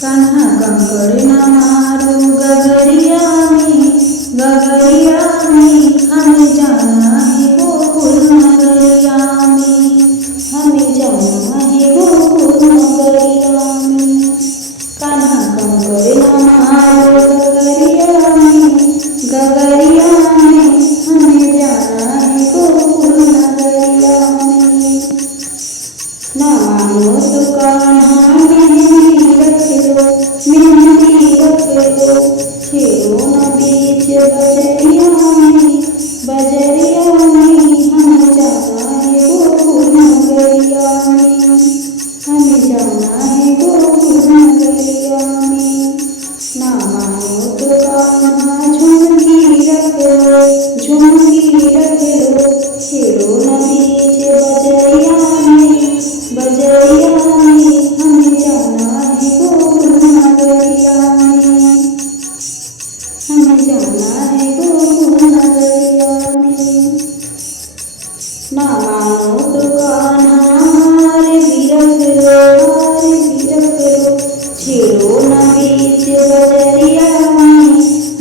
कान्हा कंकड़ ना मारो गगरिया में हमें जाना है गोकुल नगरिया में, हमें जाना है गोकुल नगरिया में। कान्हा कंकड़ ना मारो गगरिया में हमें जाना है गोकुल नगरिया में। ना मानो तो कान्हा मेहंदी रख लो, छेड़ो न बीच बजरिया में, हमें जाना है गोकुल नगरिया में, हमें जाना है गोकुल नगरिया में। ना मानो तो कान्हा झुमकी रख लो, छेड़ो न बीच बजरिया में, हमें जाना है गोकुल नगरिया में, हमें जाना है गोकुल नगरिया में। ना मानो तो कान्हा हार भी रख लो, छेड़ो न बीच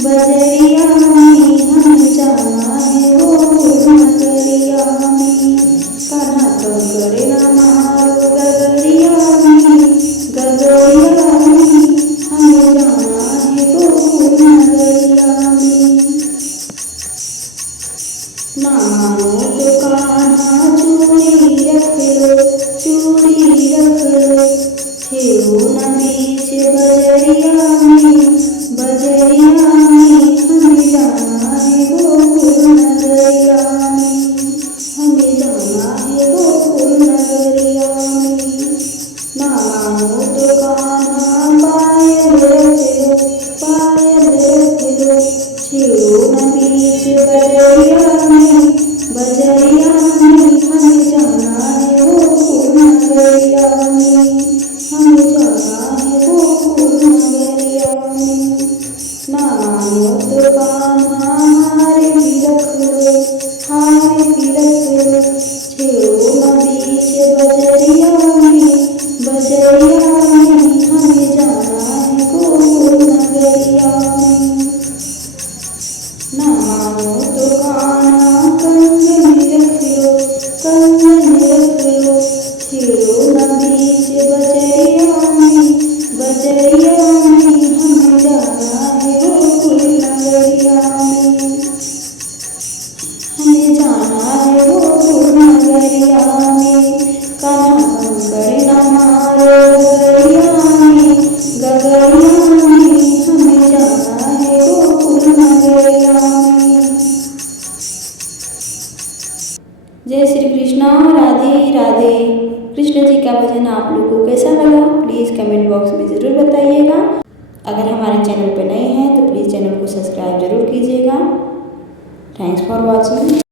बजरिया में, हमें जाना है गोकुल नगरिया में। कान्हा कंकड़ ना मारो गगरिया में, हमें जाना है गोकुल नगरिया में। ना मानो तो कान्हा चूड़ी रख लो, छेड़ो न बीच बजरिया में, हमें जाना है गोकुल नगरिया में, हमें जाना है गोकुल नगरिया में। ना मानो तो कान्हा पायल रख लो, छेड़ो न बीच बजरिया में, हमें जाना है गोकुल नगरिया में, हमें जाना है गोकुल नगरिया में। ना मानो तो कान्हा हार भी रख लो, छेड़ो न बीच बजरिया में, हमें जाना है गोकुल नगरिया में। ना मानो तो कान्हा कंगन रख लो, छेड़ो न बीच बजरिया में, हमें जाना है गोकुल नगरिया में, हमें जाना है गोकुल नगरिया में। कान्हा कंकड़ ना मारो गगरिया में, हमें जाना है गोकुल नगरिया में। जय श्री कृष्णा, राधे राधे। कृष्ण जी का भजन आप लोगों को कैसा लगा प्लीज़ कमेंट बॉक्स में ज़रूर बताइएगा। अगर हमारे चैनल पर नए हैं तो प्लीज़ चैनल को सब्सक्राइब जरूर कीजिएगा। Thanks for watching.